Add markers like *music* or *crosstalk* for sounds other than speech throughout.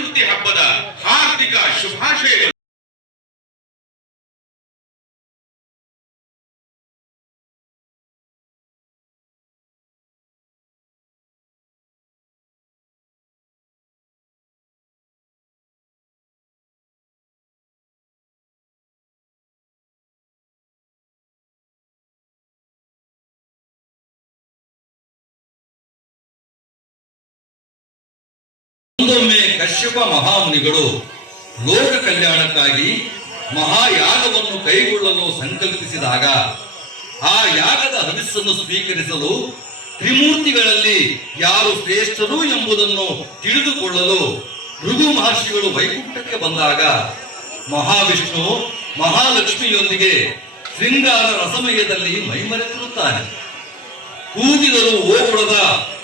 ಚತುರ್ಥಿ ಹಬ್ಬದ ಹಾರ್ದಿಕ ಶುಭಾಶಯಗಳು. ಒಂದೊಮ್ಮೆ ಕಶ್ಯಪ ಮಹಾಮುನಿಗಳು ಲೋಕ ಕಲ್ಯಾಣಕ್ಕಾಗಿ ಮಹಾಯಾಗವನ್ನು ಕೈಗೊಳ್ಳಲು ಸಂಕಲ್ಪಿಸಿದಾಗ ಆ ಯಾಗದ ಹವಿಸ್ಸನ್ನು ಸ್ವೀಕರಿಸಲು ತ್ರಿಮೂರ್ತಿಗಳಲ್ಲಿ ಯಾರು ಶ್ರೇಷ್ಠರು ಎಂಬುದನ್ನು ತಿಳಿದುಕೊಳ್ಳಲು ಋಗು ಮಹರ್ಷಿಗಳು ವೈಕುಂಠಕ್ಕೆ ಬಂದಾಗ ಮಹಾವಿಷ್ಣು ಮಹಾಲಕ್ಷ್ಮಿಯೊಂದಿಗೆ ಶೃಂಗಾರ ರಸಮಯದಲ್ಲಿ ಮೈಮರೆತಿರುತ್ತಾನೆ. ಕೂಗಿದರೂ ಓಗೊಡದ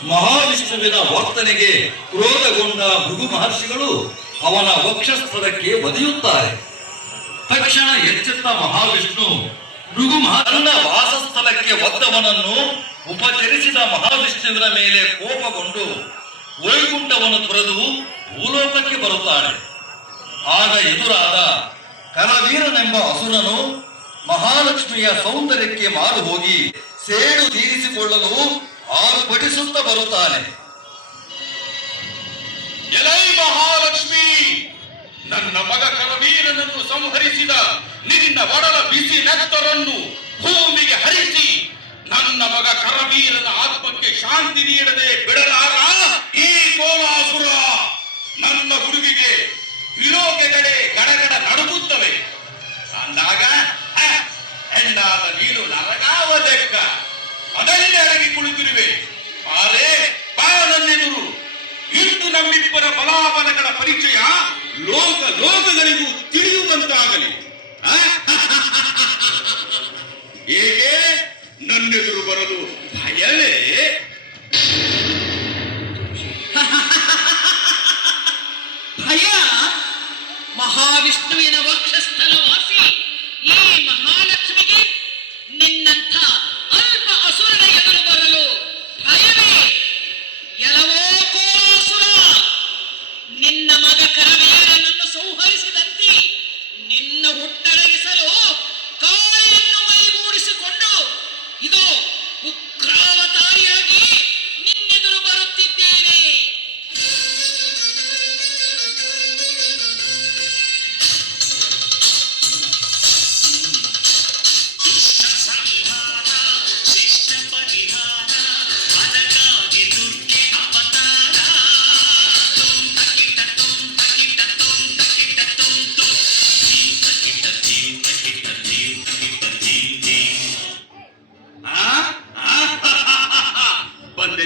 ಮಹಾವಿಷ್ಣುವಿನ ವರ್ತನೆಗೆ ಕ್ರೋಧಗೊಂಡ ಭೃಗು ಮಹರ್ಷಿಗಳು ಅವನ ವಕ್ಷಸ್ಥಳಕ್ಕೆ ಒದೆಯುತ್ತಾರೆ. ತಕ್ಷಣ ಎಚ್ಚೆತ್ತ ಮಹಾವಿಷ್ಣು ಭೃಗು ಮಹರ್ಷನ ವಾಸಸ್ಥಳಕ್ಕೆ ಒದ್ದವನನ್ನು ಉಪಚರಿಸಿದ ಮಹಾವಿಷ್ಣುವಿನ ಮೇಲೆ ಕೋಪಗೊಂಡು ವೈಕುಂಠವನ್ನು ತೊರೆದು ಭೂಲೋಕಕ್ಕೆ ಬರುತ್ತಾನೆ ಆಗ ಎದುರಾದ ಕರವೀರನೆಂಬ ಅಸುರನು ಮಹಾಲಕ್ಷ್ಮಿಯ ಸೌಂದರ್ಯಕ್ಕೆ ಮಾರು ಹೋಗಿ ಸೇಡು ತೀರಿಸಿಕೊಳ್ಳಲು ಆರ್ಭಟಿಸುತ್ತಾ ಬರುತ್ತಾನೆ. ಎಲೈ ಮಹಾಲಕ್ಷ್ಮಿ, ನನ್ನ ಮಗ ಕರವೀರನನ್ನು ಸಂಹರಿಸಿದ ನಿನ್ನ ಒಡಲ ಬಿಸಿ ನೆತ್ತರನ್ನು ಭೂಮಿಗೆ ಹರಿಸಿ, ನನ್ನ ಮಗ ಕರವೀರನ ಆತ್ಮಕ್ಕೆ ಶಾಂತಿ ನೀಡದೆ ಬಿಡಲಾರ ಈ ಕೋಲಾಸುರ ನನ್ನ ಹುಡುಗಿಗೆ ವಿಲೋಕಗಳೇ ಗಡಗಡ ನಡುಗುತ್ತವೆ. ಅಂದಾಗ ಹೆಣ್ಣಾದ ನೀನು ನರಗಾವದೆಕ್ಕ ಅದರಲ್ಲಿ ಅಡಗಿ ಕುಳಿತಿರುವೆ. ಪಾರೇ ಬಾ ಇಂದು ನಮ್ಮಿಬ್ಬರ ಬಲಾಬಲಗಳ ಪರಿಚಯ ಲೋಕ ಲೋಕಗಳಿಗೂ ತಿಳಿಯುವಂತಾಗಲಿ? ಹೇಗೆ *laughs* ನನ್ನೆದುರು ಬರಲು ಭಯವೇ ಭಯ ಮಹಾವಿಷ್ಣುವಿನ ವಕ್ಷಸ್ಥಲವಾಸಿ ಈ ಮಹಾಲಕ್ಷ್ಮಿಗೆ ನಿನ್ನಂಥ ಅಲ್ಪ ಅಸುರನ ಎದುರು ಬರಲು ಭಯವೇ ಎಲವೋ ಕೋಸುರ ನಿನ್ನ ಮಗ ಕರವೀರನನ್ನು ಸಂಹರಿಸಿದಂತೆ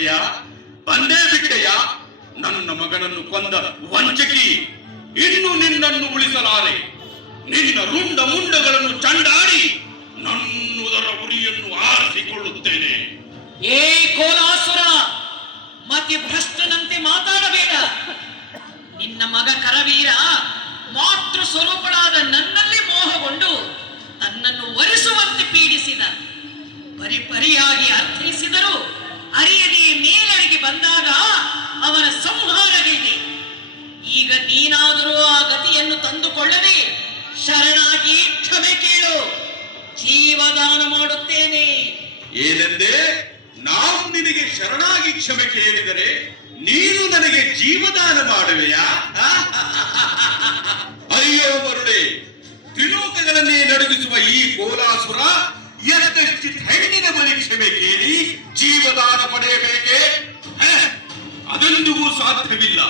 ಬಂದೆಯ ಬಂದೇ ಬಿಟ್ಟೆಯ ನನ್ನ ಮಗನನ್ನು ಕೊಂದ ವಂಚಕಿ ಇನ್ನು ನಿನ್ನನ್ನು ಉಳಿಸಲಾರೆ. ನಿನ್ನ ರುಂಡ ಮುಂಡಗಳನ್ನು ಚಂಡಾಡಿ ನನ್ನುದರ ಉರಿಯನ್ನು ಆರಿಸಿಕೊಳ್ಳುತ್ತೇನೆ. ಏ ಕೋಲಾಸುರ, ಮತ್ತೆ ಭ್ರಷ್ಟನಂತೆ ಮಾತಾಡಬೇಡ. ನಿನ್ನ ಮಗ ಕರವೀರ, ಮಾತೃ ಸ್ವರೂಪಳಾದ ನನ್ನಲ್ಲಿ ಮೋಹಗೊಂಡು ತನ್ನನ್ನು ವರಿಸುವಂತೆ ಪೀಡಿಸಿದ. ಪರಿಪರಿಯಾಗಿ ಅರ್ಥೈಸಿದರೂ ಸಂಹಾರವಿದೆ ಈಗ ನೀನಾದರೂ ಆ ಗತಿಯನ್ನು ತಂದುಕೊಳ್ಳದೆ ಶರಣಾಗಿ ಕ್ಷಮೆ ಕೇಳು. ಜೀವದಾನ ಮಾಡುತ್ತೇನೆ. ಏನೆಂದೇ ನಾವು ನಿನಗೆ ಶರಣಾಗಿ ಕ್ಷಮೆ ಕೇಳಿದರೆ ನೀನು ನನಗೆ ಜೀವದಾನ ಮಾಡುವೆಯಾ? *laughs* ಅಯ್ಯೋ ಬರುಡೆ ತ್ರಿಲೋಕಗಳನ್ನೇ ನಡುಗಿಸುವ ಈ ಕೋಲಾಸುರ ಎಷ್ಟೆಷ್ಟಿತ್ ಹೆಣ್ಣಿನ ಬಳಿ ಕ್ಷಮೆ ಕೇಳಿ ಜೀವದಾನ ಪಡೆಯಬೇಕೆ? ಅದೆಂದಿಗೂ ಸಾಧ್ಯವಿಲ್ಲ.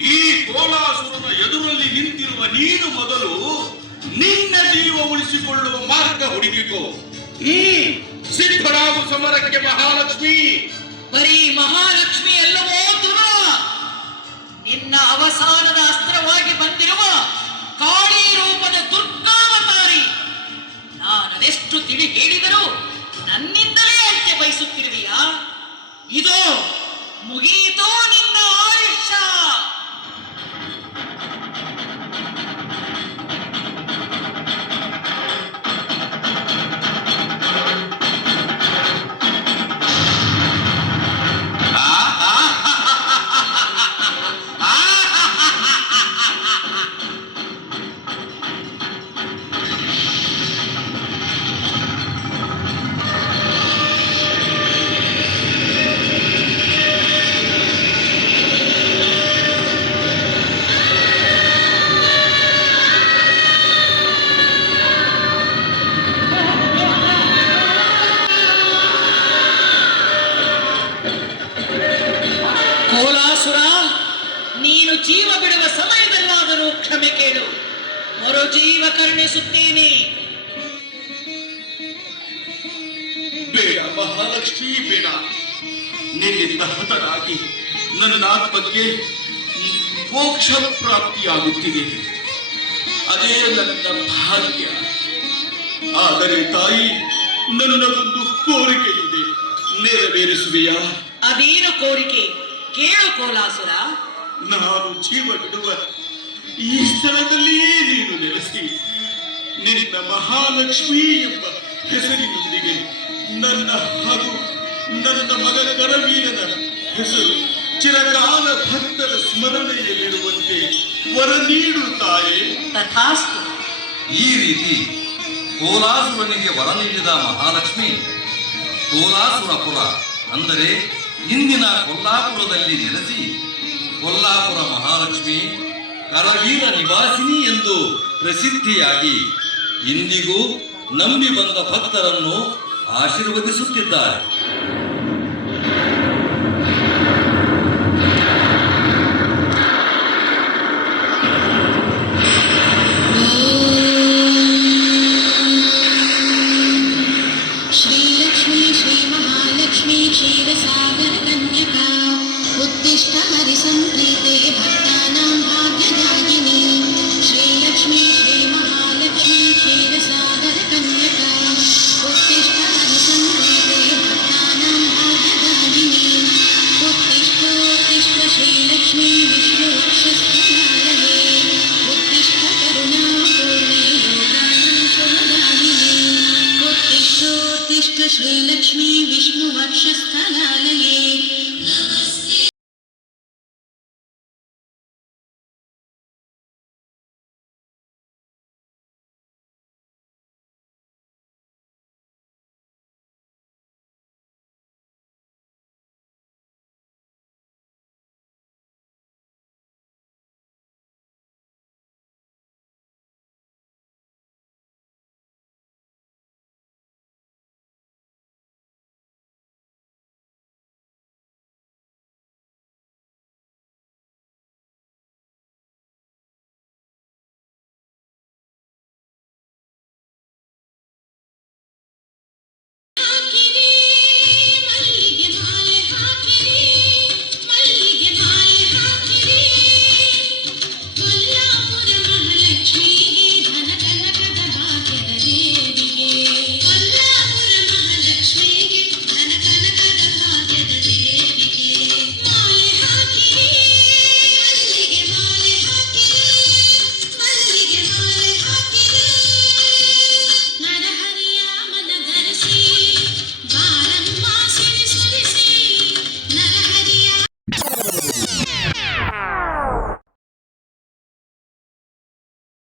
ಈ ಕೋಲಾಸುರನ ಎದುರಲ್ಲಿ ನಿಂತಿರುವ ನೀನು ಮೊದಲು ನಿನ್ನ ಜೀವ ಉಳಿಸಿಕೊಳ್ಳುವ ಮಾರ್ಗ ಹುಡುಕಿಕೋ. ಹ್ಮ್ ಸಿದ್ಧರಾಗು ಸಮರಕ್ಕೆ ಮಹಾಲಕ್ಷ್ಮಿ. ಬರೀ ಮಹಾಲಕ್ಷ್ಮಿ ಎಲ್ಲವೋ ದುರ ನಿನ್ನ ಅವಸಾನದ ಅಸ್ತ್ರವಾಗಿ ಬಂದಿರುವ ಕಾಳಿ ರೂಪದ ದುರ್ಗಾವತಾರಿ. ನಾನದೆಷ್ಟು ತಿಳಿ ಹೇಳಿದರೂ ನನ್ನಿಂದಲೇ ಅಂತ್ಯ ಬಯಸುತ್ತಿರುವೆಯಾ? ಇದೋ Muguito! ಮರು ಜೀವ ಕರುಣಿಸುತ್ತೇನೆ. ಬೇಡ ಮಹಾಲಕ್ಷ್ಮಿ ಬೇಡ. ನಿನ್ನಿಂದ ಹತರಾಗಿ ನನ್ನ ಆತ್ಮಕ್ಕೆ ಮೋಕ್ಷ ಪ್ರಾಪ್ತಿಯಾಗುತ್ತಿದೆ. ಅದೇ ನನ್ನ ಭಾಗ್ಯ. ಆದರೆ ತಾಯಿ ನನ್ನ ಒಂದು ಕೋರಿಕೆ ಇದೆ ನೆರವೇರಿಸುವೆಯಾ? ಅದೇನು ಕೋರಿಕೆ? ಕೇಳು ಕೋಲಾಸುರ. ನಾನು ಜೀವ ಬಿಡುವ ಈ ಸ್ಥಳದಲ್ಲಿಯೇ ನೀನು ನೆಲೆಸಿ. ನಿನ್ನ ಮಹಾಲಕ್ಷ್ಮಿ ಎಂಬ ಹೆಸರಿನೊಂದಿಗೆ ನನ್ನ ಹಾಗೂ ನನ್ನ ಮಗ ಕರವೀರನ ಹೆಸರು ಚಿರಕಾಲ ಭಕ್ತರ ಸ್ಮರಣೆಯಲ್ಲಿರುವಂತೆ ವರ ನೀಡು ತಾಯೇ ತಥಾಸ್ತು. ಈ ರೀತಿ ಕೋಲಾಸುರನಿಗೆ ವರ ನೀಡಿದ ಮಹಾಲಕ್ಷ್ಮಿ ಕೋಲಾಸುರಪುರ ಅಂದರೆ ಇಂದಿನ ಕೊಲ್ಲಾಪುರದಲ್ಲಿ ನೆಲೆಸಿ ಕೊಲ್ಲಾಪುರ ಮಹಾಲಕ್ಷ್ಮಿ ಕರವೀರ ನಿವಾಸಿನಿ ಎಂದು ಪ್ರಸಿದ್ಧಿಯಾಗಿ ಇಂದಿಗೂ ನಂಬಿ ಬಂದ ಭಕ್ತರನ್ನು ಆಶೀರ್ವದಿಸುತ್ತಿದ್ದಾರೆ. ಶ್ರೀ ಲಕ್ಷ್ಮೀ ಶ್ರೀ ಮಹಾಲಕ್ಷ್ಮೀ ಕ್ಷೀರಸಾ